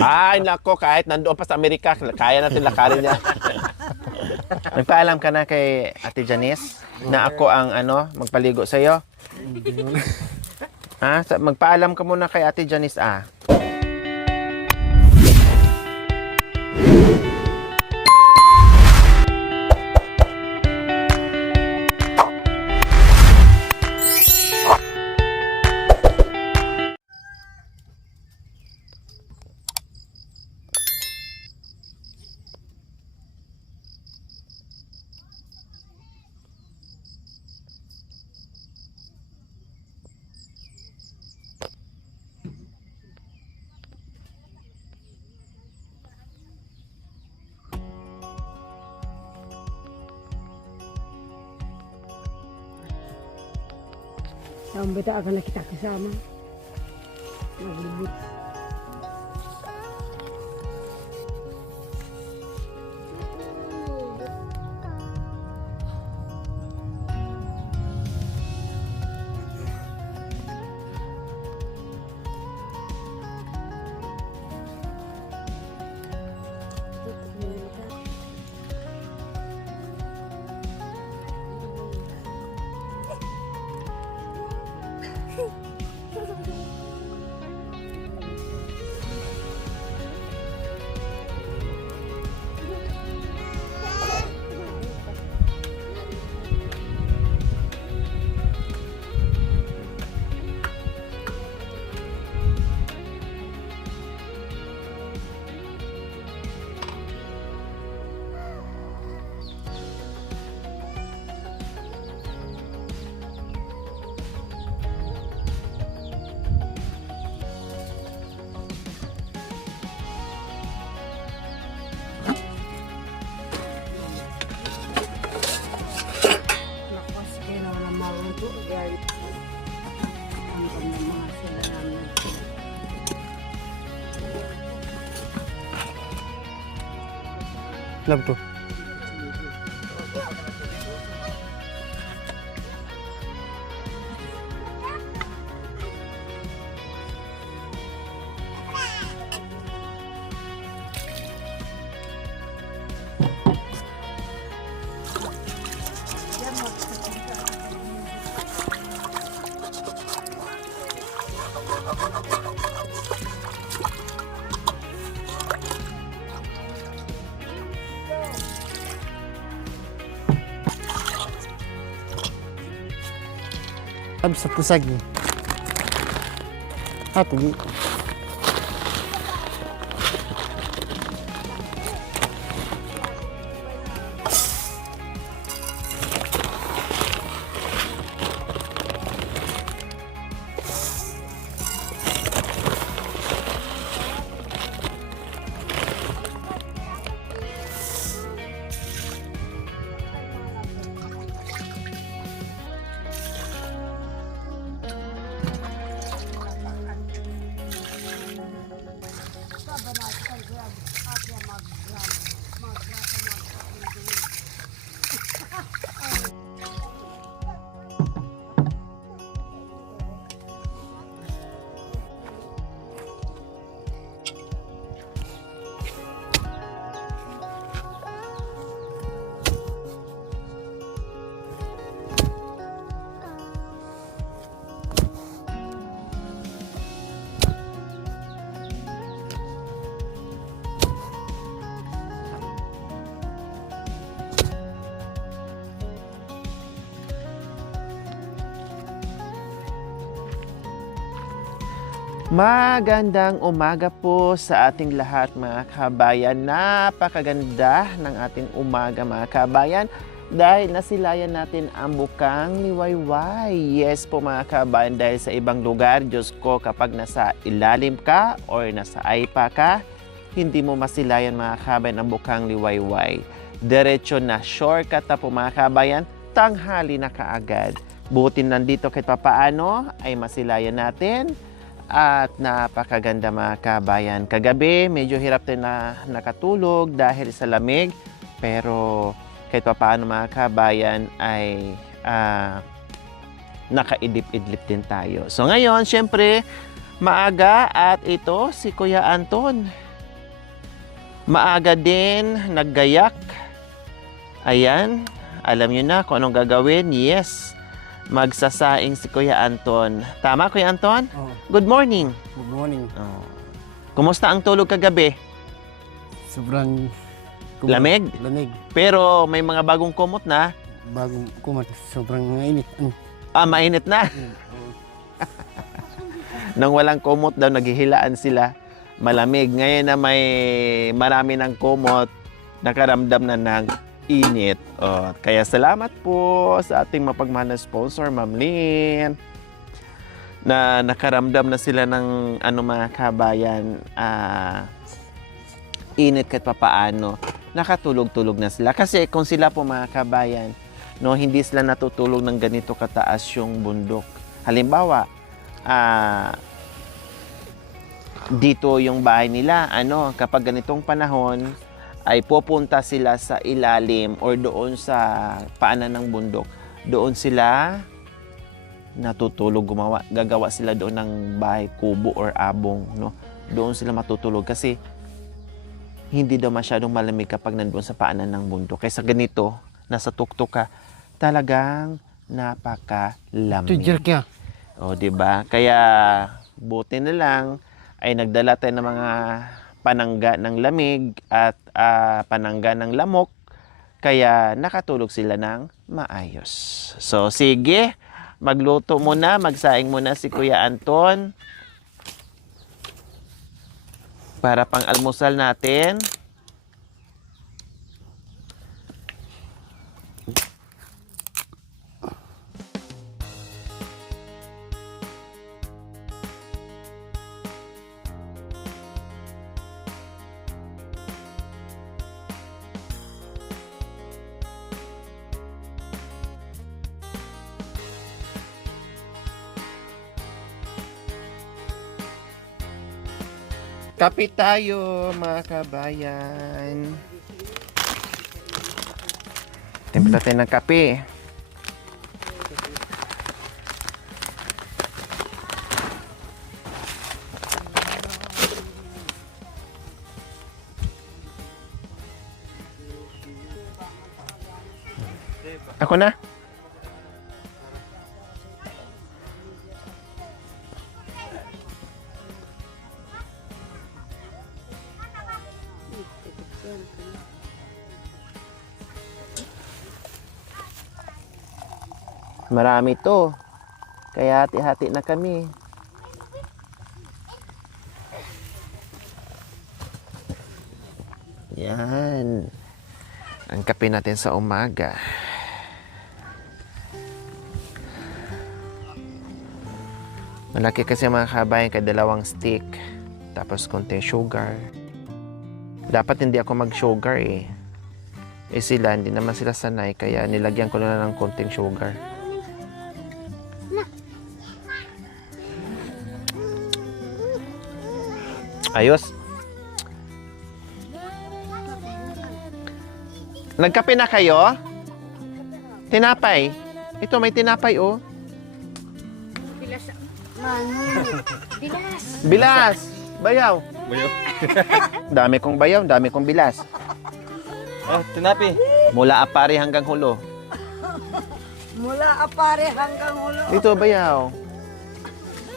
Ay, nako, kahit nandoon pa sa Amerika, kaya natin lakarin niya. Nagpaalam ka na kay Ate Janice na ako ang magpaligo sa iyo. Ha? Magpaalam ka muna kay Ate Janice Sampai tak akan kita kesama. Naglibot. Love to. Sa pusag ni. Ato. Magandang umaga po sa ating lahat mga kabayan. Napakaganda ng ating umaga mga kabayan dahil nasilayan natin ang bukang ni Wayway. Yes po mga kabayan, dahil sa ibang lugar, Diyos ko, kapag nasa ilalim ka or nasa aypa ka, hindi mo masilayan mga kabayan ang bukang ni Wayway. Diretso na shortcut na po mga kabayan, tanghali na kaagad. Buti nandito kahit papaano ay masilayan natin. At napakaganda mga kabayan. Kagabi, medyo hirap tayo na nakatulog dahil sa lamig. Pero kahit pa paano mga kabayan ay nakaidlip-idlip din tayo. So ngayon, syempre, maaga at ito si Kuya Anton. Maaga din, naggayak. Ayan, alam nyo na kung anong gagawin. Yes, magsasaing si Kuya Anton. Tama, Kuya Anton? Oh, Good morning. good morning. Oh. Kumusta ang tulog kagabi? Sobrang Lamig? Lamig. Pero may mga bagong kumot na. Bagong kumat. Sobrang init. Mainit na. Nang walang kumot daw, naghihilaan sila. Malamig. Ngayon na may marami ng kumot, nakaramdam na ng init. Oh, kaya salamat po sa ating mapagmahal na sponsor, Ma'am Lynn, na nakaramdam na sila ng mga kabayan, init kahit papaano. Nakatulog-tulog na sila. Kasi kung sila po mga kabayan, no, hindi sila natutulog ng ganito kataas yung bundok. Halimbawa, dito yung bahay nila, kapag ganitong panahon, ay pupunta sila sa ilalim or doon sa paanan ng bundok. Doon sila natutulog, gagawa sila doon ng bahay, kubo or abong, no? Doon sila matutulog kasi hindi daw masyadong malamig kapag nandoon sa paanan ng bundok. Kaysa ganito, nasa tuktok ka, talagang napakalamig. Tujer kya. O, di ba? Kaya buti na lang ay nagdala tayo ng mga panangga ng lamig at panangga ng lamok, kaya nakatulog sila ng maayos. So, sige, magluto muna, magsaing muna si Kuya Anton para pang almusal natin. Kape tayo, mga kabayan. Timpla tayo ng kape. Ako na. Marami to. Kaya hati-hati na kami. Yan. Ang kape natin sa umaga. Malaki kasi mga kabayan, kadalawang stick. Tapos konting sugar. Dapat hindi ako mag-sugar eh. Sila, hindi naman sila sanay. Kaya nilagyan ko na ng konting sugar. Ayos. Nagkape na kayo? Tinapay. Ito, may tinapay, oh. Bilas. Bilas. Bayaw. Dami kong bayaw, dami kong bilas. Oh, tinapi. Mula apari hanggang hulo. Mula apare hanggang ulo. Dito, bayaw.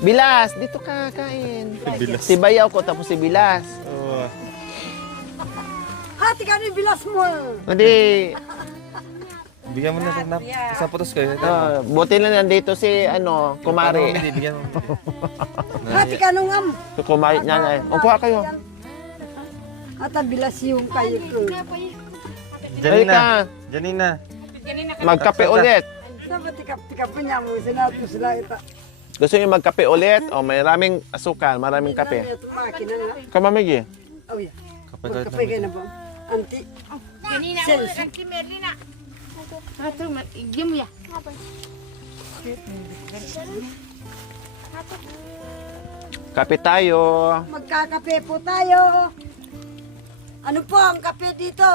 Bilas, dito ka, kain. Bilas. Si bayaw ko, tapos si Bilas. Oh. Hati ka ni bilas mo. Hindi. Bigyan mo na sa isang putos kayo. Buti na nandito si, kumari. Hindi, bigyan mo. Hati ka nung am. Si kumari niya na eh. Kuha kayo. Hata bilas yung kayo ko. Halika, Janina. magkape ulit. Dapat tikap-tikap niya mo. Sinato sila ita. Gusto niyo magkape ulit? O may maraming asukal, maraming kape. Ito makina nga. Kamamigi. Oh yeah. Magkape kayo na ba? Anti. Ganina Sensi. ako kay Merlina. Ato, igyan mo ya. Kape tayo. Magkakape po tayo. Ano po ang kape dito?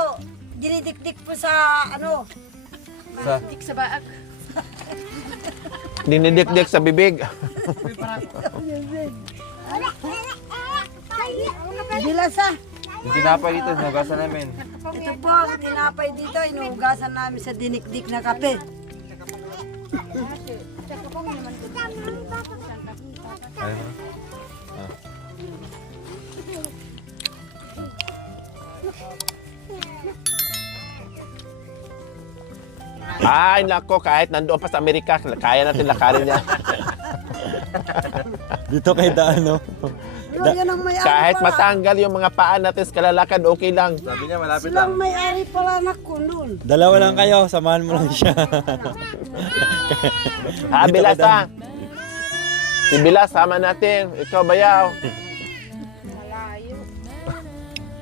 Dinidikdik po sa Dik sa baag. Dinidikdik sa bibig. bilas ah. Yung tinapay dito, hinugasan namin. Ito po ang tinapay dito, inuugasan namin sa dinikdik na kape. Ayun. Ay, nako, kahit nandoon pa sa Amerika, kaya natin lakarin niya. Dito kay Daano. Yan ang may-ari Kahit pala. matanggal yung mga paa natin sa kalalakad, okay lang. Sabi niya malapit Silang lang. may-ari pala na kunun. Dalawa lang kayo, samahan mo lang siya. Ha, Bilas ha? Si Bilas, sama natin. Ikaw, Bayaw.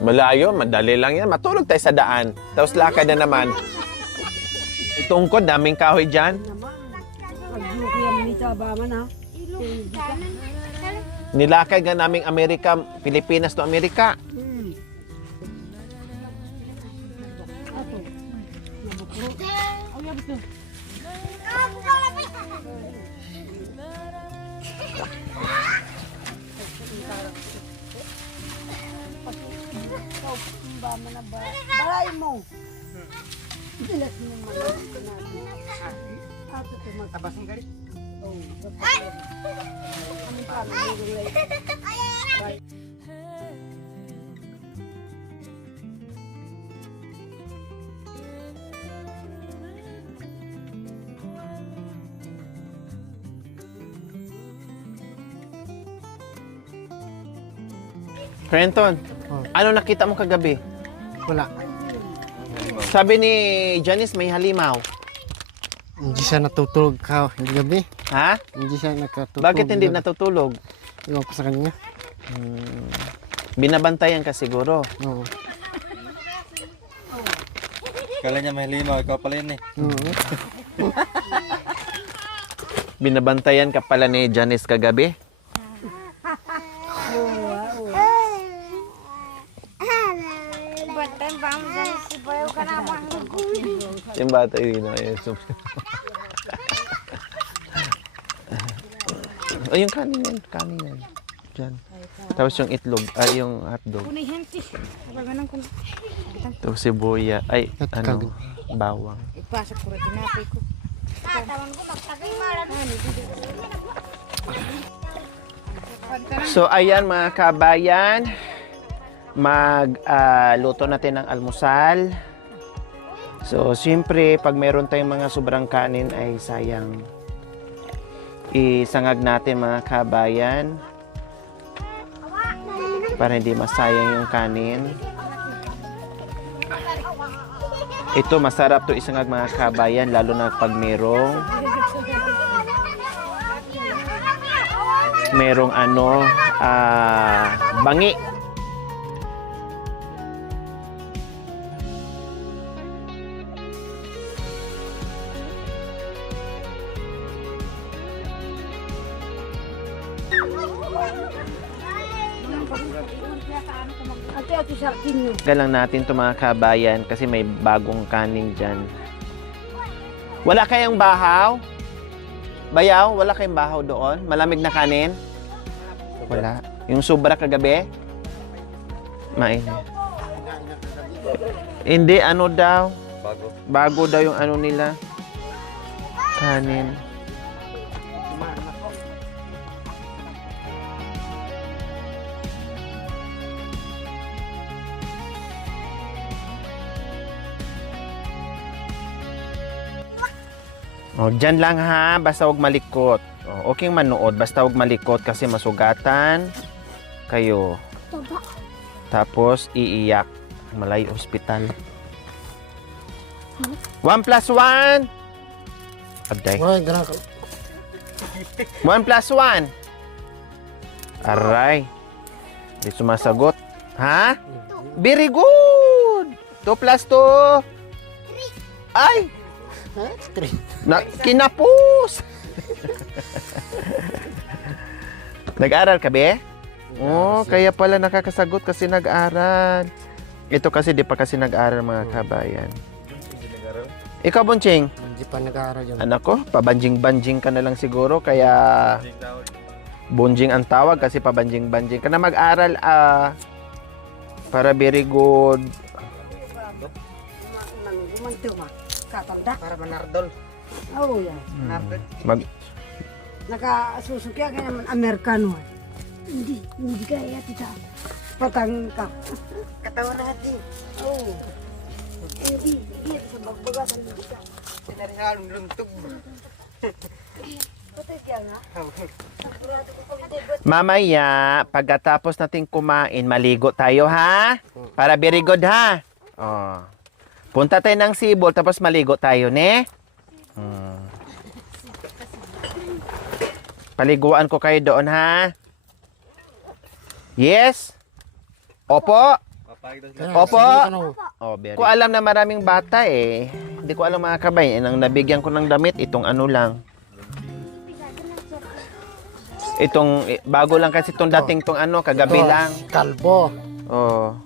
Malayo, madali lang yan. Matulog tayo sa daan. Tapos lakad na naman. Itungkod, daming kahoy dyan. Pagduko yung mita ba man ha? Nilakad nga naming Amerika, Pilipinas to Amerika. Balay mo. Bilas mo naman. Ato ito magtabas ng galit. Renton, ano nakita mo kagabi? Wala. Sabi ni Janice may halimaw. Hindi siya natutulog ka hindi gabi. Ha? Hindi siya nakatutulog. Bakit hindi gabi. natutulog? Iwan ko sa kanya. Binabantayan ka siguro. Oo. Kala niya may limaw, ikaw pala yun eh. Oo. Binabantayan ka pala ni Janice kagabi? Yung bata yun na yun. Ay, yung kanin yan. Kanin yan. Diyan. Tapos yung itlog, ay yung hotdog. Tapos sibuya, ay ano, bawang. Ipasok ko rin tinapay ko. So ayan mga kabayan, luto natin ng almusal. So siyempre pag meron tayong mga sobrang kanin ay sayang. Isangag natin mga kabayan para hindi masayang yung kanin. Ito masarap to isangag mga kabayan lalo na pag merong bangi. Ate sarkin nyo. Galang natin to mga kabayan kasi may bagong kanin dyan. Wala kayang bahaw? Bayaw, wala kayong bahaw doon? Malamig na kanin? Wala. Yung sobra kagabi? Mainit. Hindi, ano daw? Bago. Bago daw yung ano nila. Kanin. Oh, dyan lang ha, basta huwag malikot. Oh, okay manood, basta huwag malikot kasi masugatan kayo. Tapos iiyak. Malay hospital. 1 plus 1. Aday. Wala, ganun ka. 1 plus 1. Aray. Di sumasagot. Ha? Very good. 2 plus 2. Ay! Kinapos! Nag-aral ka, be? Oh, kaya pala nakakasagot kasi nag-aral. Ito kasi di pa kasi nag-aral mga kabayan. Ikaw, Bunching? Hindi pa nag-aaral yun. Anak ko, pabanjing-banjing ka na lang siguro. Kaya Bunjing ang tawag kasi pabanjing-banjing ka na mag-aral. Para very good. Gumanto ma. Katanda. Para manardol. Oh, yan. Mag Nakasusukya ka naman Amerikano. Hindi kaya tita. Patang ka. Katawan natin. Oh. Hindi sa bagbagatan mo ka. Sinarihalong luntog. Patay kaya nga. Mamaya, pagkatapos natin kumain, maligo tayo ha? Para very good ha? Oh. Punta tayo ng Sibol, tapos maligo tayo, ne? Paliguan ko kayo doon ha? Yes? Opo? Opo? Oh, very. Ko alam na maraming bata eh. Hindi ko alam mga kabay. Nang nabigyan ko ng damit, itong ano lang. Itong, bago lang kasi itong dating itong ano, kagabi lang. Kalbo. Oh.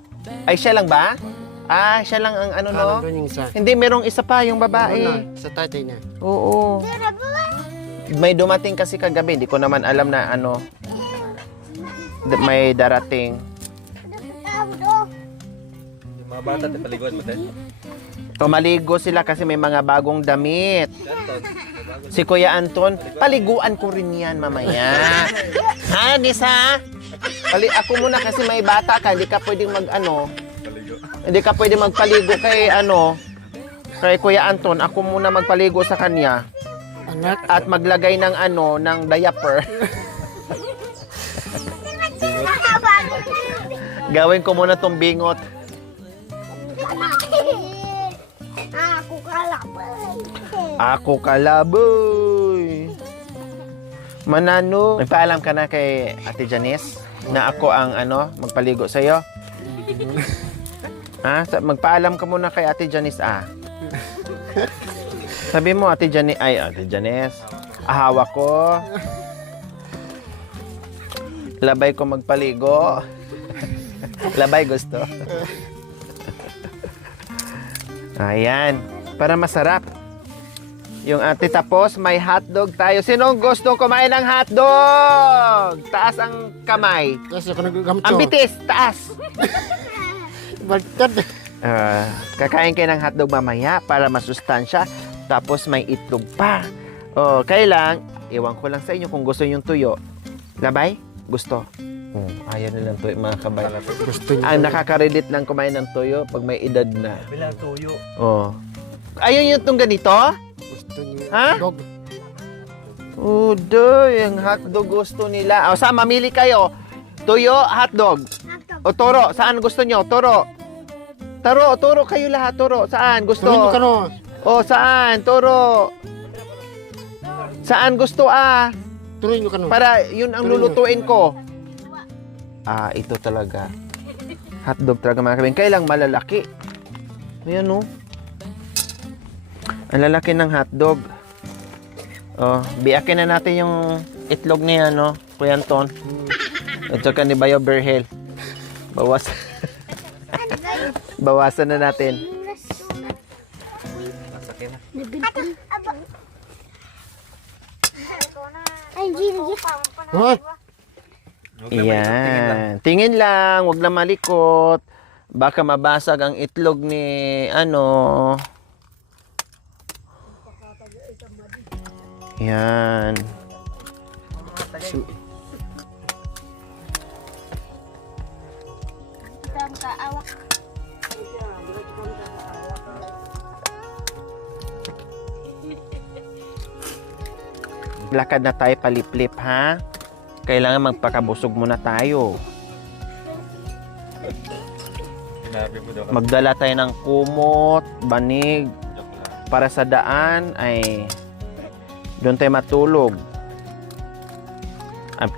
Ay, siya lang ba? Ah, siya lang ang ano, no? Doon yung isa. Hindi, merong isa pa, yung babae. Ano, sa tatay niya. Oo. May dumating kasi kagabi. Hindi ko naman alam na ano. May darating. Yung mga bata, paliguan mo tayo. Tumaligo sila kasi may mga bagong damit. Si Kuya Anton, paliguan ko rin yan mamaya. Ha, Nisa? Ako muna kasi may bata ka, hindi ka pwedeng mag-ano. Hindi ka pwedeng magpaligo kay ano, kay Kuya Anton. Ako muna magpaligo sa kanya. Anak. At maglagay ng ano, ng diaper. Gawin ko muna tong bingot. Ako kalaboy. Manano. Nagpaalam ka na kay Ate Janice na ako ang ano, magpaligo sa iyo? Ha? Magpaalam ka muna kay Ate Janice Sabi mo Ate Janice, Ate Janice, ahawa ko. Labay ko magpaligo. Labay gusto. Ayan, para masarap. Yung ate, tapos may hotdog tayo. Sinong gusto kumain ng hotdog? Taas ang kamay. Kasi ako nagagamit Ang bitis, taas. Baliktad. Kakain kayo ng hotdog mamaya para masustansya. Tapos may itlog pa. Oh, kailang, iwan ko lang sa inyo kung gusto yung tuyo. Labay? Gusto. Ayaw nilang tuyo, mga kabay. Gusto niya. Ang nakaka-relate lang kumain ng tuyo pag may edad na. Bilang tuyo. Oh. Ayaw nyo itong ganito? Gusto niya. Ha? Dog. Udoy, ang hotdog gusto nila. O, saan mamili kayo? Tuyo, hotdog. O, toro. Saan gusto nyo? Toro. Turo kayo lahat. Turo. Saan gusto? Tuloy mo ka no. O, saan? Turo. Saan gusto Tuloy mo ka no. Para yun ang lulutuin ko. Ito talaga. Hotdog talaga mga kabin. Kailang malalaki. Ayan o. Ang lalaki ng hotdog. Oh, biyakin na natin yung itlog niya, no? Kuya Anton. At saka ni Bayo Berhel. Bawasan na natin. Hoy. Iyan. Tingin lang, wag na malikot. Baka mabasag ang itlog ni ano. Yan. Lakad na tayo paliplip ha. Kailangan magpakabusog muna tayo. Sinabi mo daw. Magdala tayo ng kumot, banig, para sa daan ay doon tayo matulog.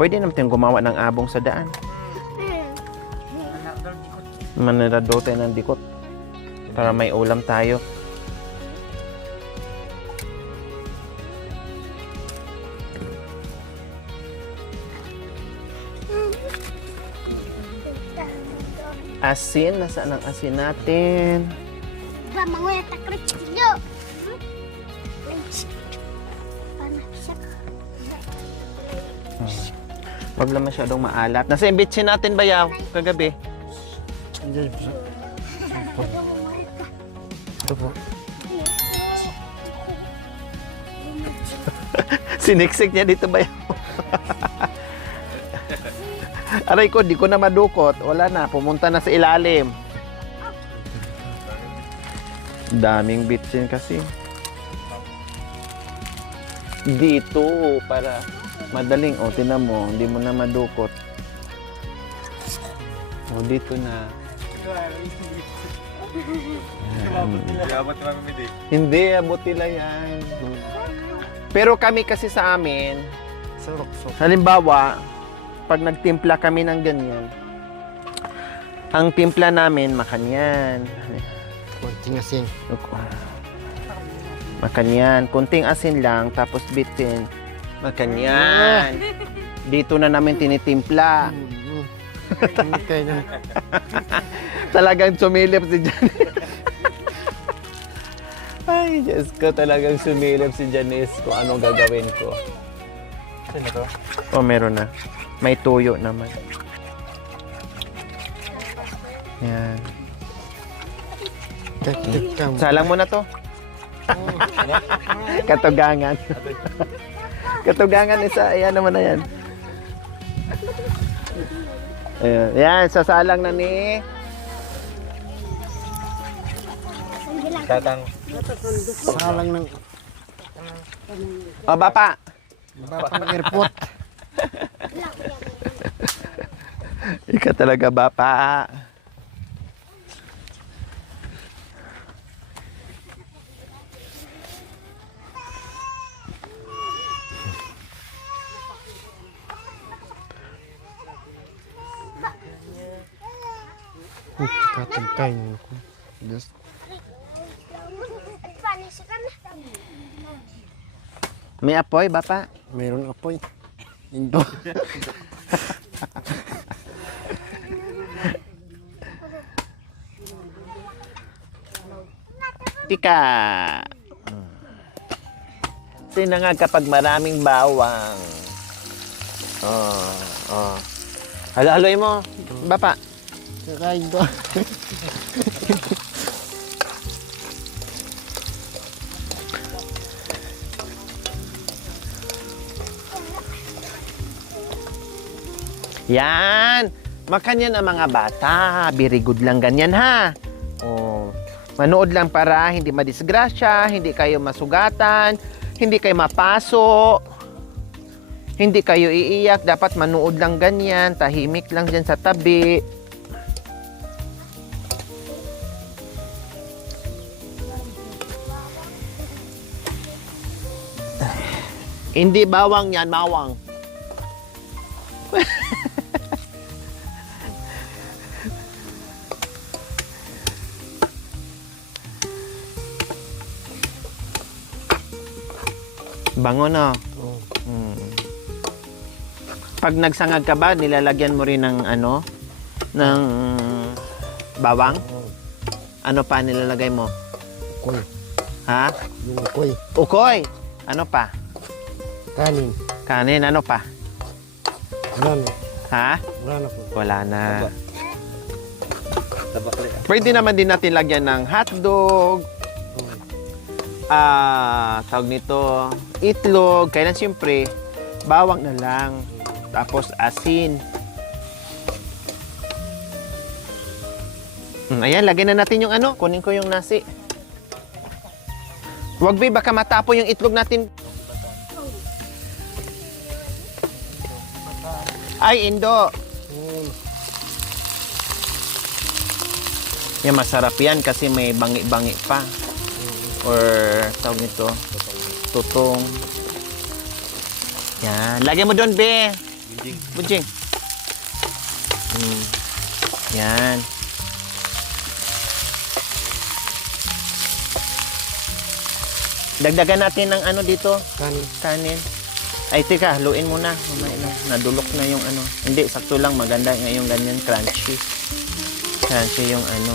Pwede naman tayong gumawa ng abong sa daan. Manarado tayo ng dikot para may ulam tayo. Asin, nasaan ang asin natin? Wag lang masyadong maalat. Nasa imbitsin natin bayaw kagabi. Diyan po. Ito po. Siniksik niya dito ba yun? Aray ko, di ko na madukot. Wala na, pumunta na sa ilalim. Daming bitsin kasi. Dito, para madaling. O, tinan mo, hindi mo na madukot. O, dito na. Abot naman kami di. Hindi, abot nila yan. Pero kami kasi sa amin, Surok-sok. halimbawa, pag nagtimpla kami ng ganyan, ang timpla namin, makanyan. Kunting asin. Makanyan. Kunting asin lang, tapos bitin. Makanyan. Dito na namin tinitimpla. Kaya na. Talagang sumilip si Janice. Ay, Diyos ko, talagang sumilip si Janice kung anong gagawin ko. Sino to? Oh, meron na. May tuyo naman. Yan. Kakam. Salang mo na to. Katugangan. Katugangan isa. Ayan naman na yan. Ayan. Yan, sasalang na ni... Tatang. Salang ng O, bapa. Bapang airport. Ika talaga, bapa. Katangkay niyo ko. Just May apoy, bapa. mayroon apoy. Indo. Tika. Sino nga kapag maraming bawang? Oh. Halo-haloy mo, bapa. Kakaido. Yan. Makanyan ang mga bata. Very good lang ganyan, ha? Oh. Manood lang para hindi madisgrasya, hindi kayo masugatan, hindi kayo mapaso, hindi kayo iiyak. Dapat manood lang ganyan. Tahimik lang dyan sa tabi. Hindi bawang yan, mawang. Bango na. Oh. Pag nagsangag ka ba, nilalagyan mo rin ng ano? Ng bawang? Oh. Ano pa nilalagay mo? Koy. Ha? Yung koy. Ukoy! Ano pa? Kanin. Kanin, ano pa? Wala na. Ha? Wala na po. Wala na. Tabakli. Pwede naman din natin lagyan ng hotdog, tawag nito, itlog, kailan siyempre, bawang na lang. Tapos asin. Ayan, lagyan na natin yung ano. Kunin ko yung nasi. Wag ba, baka matapo yung itlog natin. Ay, Indo. Yan, masarap yan kasi may bangi-bangi pa. Or, tawag nito, tutong. Yan. Lagyan mo doon, be. Bunjing. Yan. Dagdagan natin ng ano dito, Kanin. kanin. Ay, teka, haluin mo na. Mamaya na. Nadulok na yung ano. Hindi, sakto lang. Maganda ngayong ganyan, crunchy. Crunchy yung ano.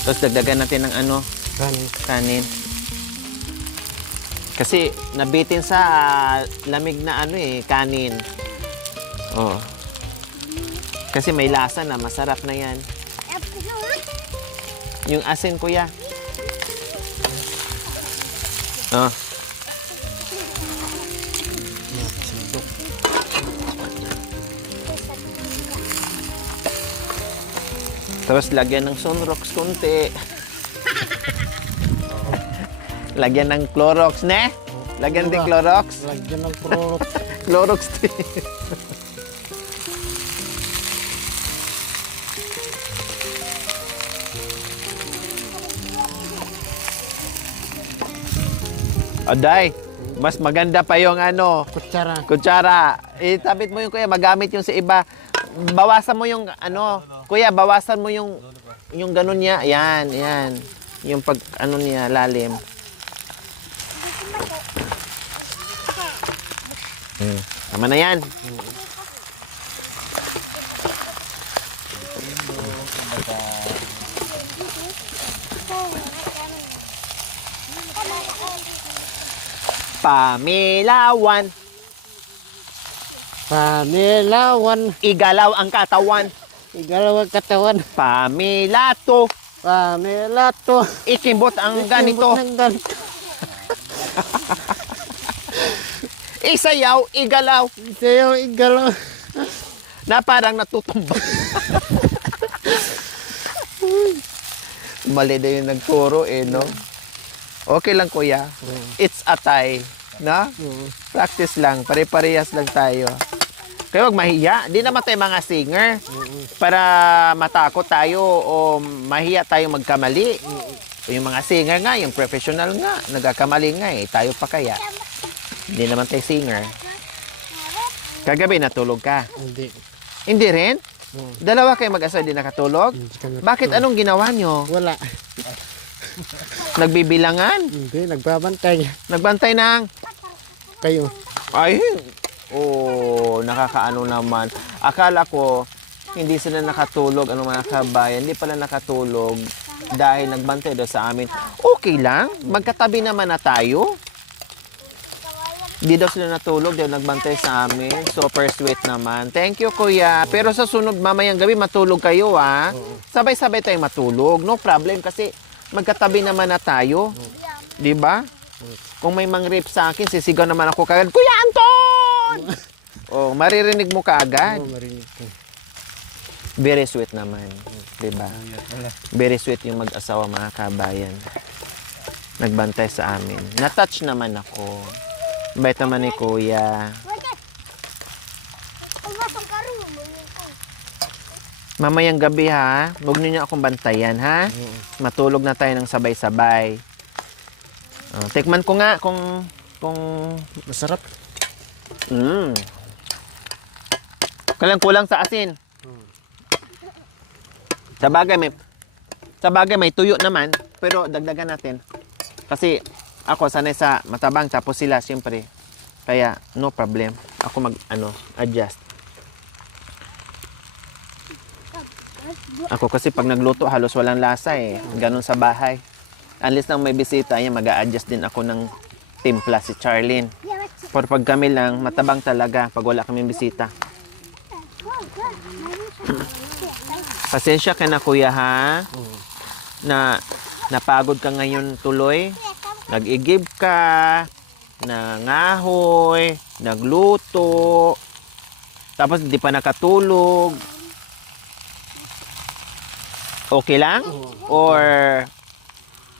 Tapos dagdagan natin ng ano, Kanin. kanin. Kasi nabitin sa lamig na ano eh, kanin. Oh. Kasi may lasa na, masarap na yan. Yung asin, kuya. Oh. Tapos lagyan ng sunrox kunti. Lagyan ng Clorox, ne? Lagyan din Clorox. Lagyan ng Clorox. Clorox din. Aday, mas maganda pa yung ano, Kutsara. kutsara. Itabit mo yung kuya, magamit yung sa iba. Bawasan mo yung ano, kuya, bawasan mo yung ganun niya. Yan, yan. Yung pag ano niya, lalim. Tama na yan. Pamilawan, Pamilawan. igalaw ang katawan. Igalaw ang katawan. Pamilato, Pamilato. ikibot ang ganito. Ng ganito. Isayaw, igalaw, Sayo igalaw. na parang natutumba. Mali na yung nagturo eh, no? Okay lang, kuya. It's a tie. Na? Practice lang. Pare-parehas lang tayo. Kaya wag mahiya. Di naman tayo mga singer. Para matakot tayo o mahiya tayo magkamali. Yung mga singer nga, yung professional nga, nagkakamali nga eh. Tayo pa kaya. Hindi naman tayo singer. Kagabi natulog ka. Hindi. Hindi rin? Dalawa kayo mag-asawa di nakatulog? Bakit anong ginawa nyo? Wala. Nagbibilangan? Hindi, nagbabantay. Nagbantay ng... Kayo. Ay, nakakaano naman. Akala ko, hindi sila nakatulog, ano mga kabayan. Hindi pala nakatulog dahil nagbantay daw sa amin. Okay lang, magkatabi naman na tayo. Hindi daw sila natulog, daw nagbantay sa amin. Super sweet naman. Thank you, kuya. Pero sa sunod, mamayang gabi, matulog kayo, ha? Sabay-sabay tayong matulog. No problem, kasi magkatabi naman na tayo. Di ba? Kung may mang-rape sa akin, sisigaw naman ako kagad, Kuya Anton! Oh, maririnig mo kaagad. Marinig ko. Very sweet naman. Di ba? Very sweet yung mag-asawa, mga kabayan. Nagbantay sa amin. Natouch naman ako. Bait naman ni Kuya. Mamayang gabi, ha? Huwag niyo akong bantayan, ha? Matulog na tayo ng sabay-sabay. Tikman ko nga kung Masarap. kulang sa asin. Sa bagay may tuyo naman, pero dagdagan natin. Kasi ako sanay sa matabang, tapos sila siyempre. Kaya no problem. Ako adjust. Ako kasi pag nagluto halos walang lasa eh. Ganon sa bahay. Unless nang may bisita, yan, mag-a-adjust din ako ng timpla si Charlene. Pero pag kami lang, matabang talaga pag wala kaming bisita. Pasensya ka na, kuya, ha? Na napagod ka ngayon tuloy. Nag-igib ka, nangahoy, nagluto, tapos hindi pa nakatulog. Okay lang? Or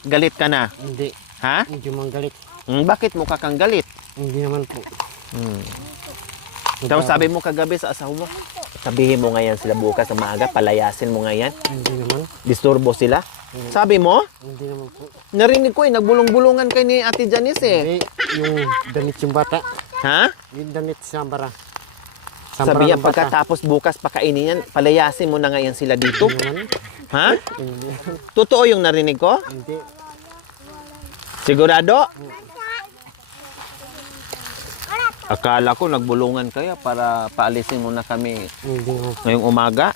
galit ka na? Hindi. Ha? Hindi man galit. Bakit mukha kang galit? Hindi naman po. Tapos sabi mo kagabi sa asawa mo, sabihin mo ngayon sila bukas sa maaga, palayasin mo ngayon. Hindi naman. Disturbo sila. Sabi mo? Hindi naman po. Narinig ko nagbulong-bulungan kay ni Ate Janice eh. Hindi. Yung damit yung bata. Ha? Yung damit sambara. Sabi yan, ng bata. pagkatapos bukas pakainin yan, palayasin mo na ngayon sila dito. Hindi naman. Ha? Hindi. Totoo yung narinig ko? Hindi. Sigurado? Akala ko nagbulungan kaya para paalisin mo na kami Hindi naman. ngayong umaga.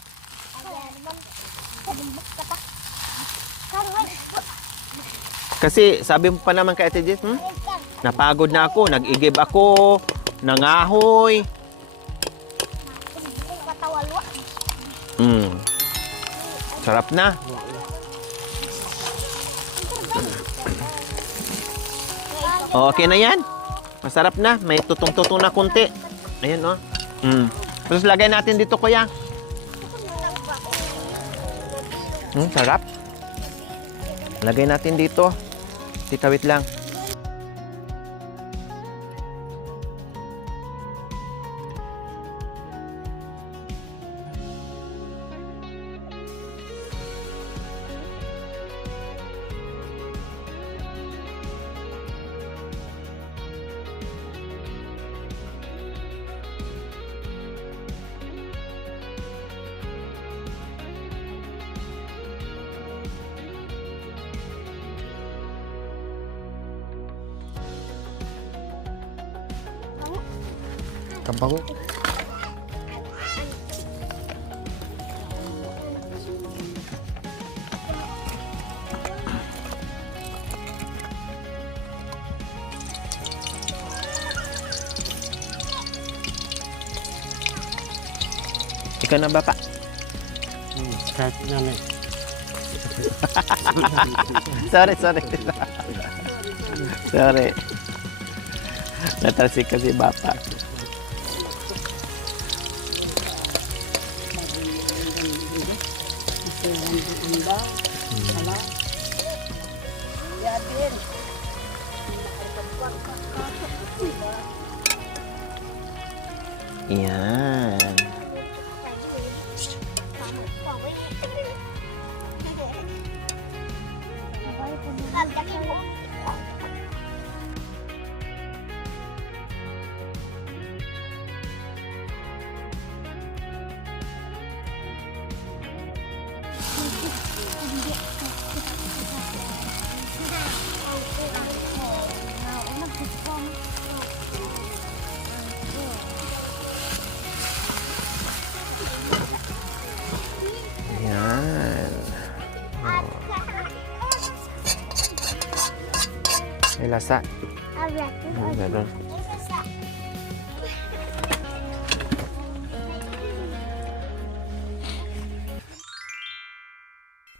Kasi sabi mo pa naman kay Ate Jess, Napagod na ako. Nag-igib ako. Nangahoy. Sarap na. Okay na yan. Masarap na. May tutong-tutong na kunti. Ayan, oh. Tapos lagay natin dito, kuya. Sarap. Lagay natin dito. Tita, wait lang. Kabango. Ikaw na ba, pa? Kahit namin. Sorry. Sorry. Natasik kasi bapa. Yan. Yan. May lasa. Ganun.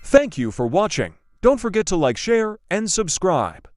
Thank you for watching. Don't forget to like, share, and subscribe.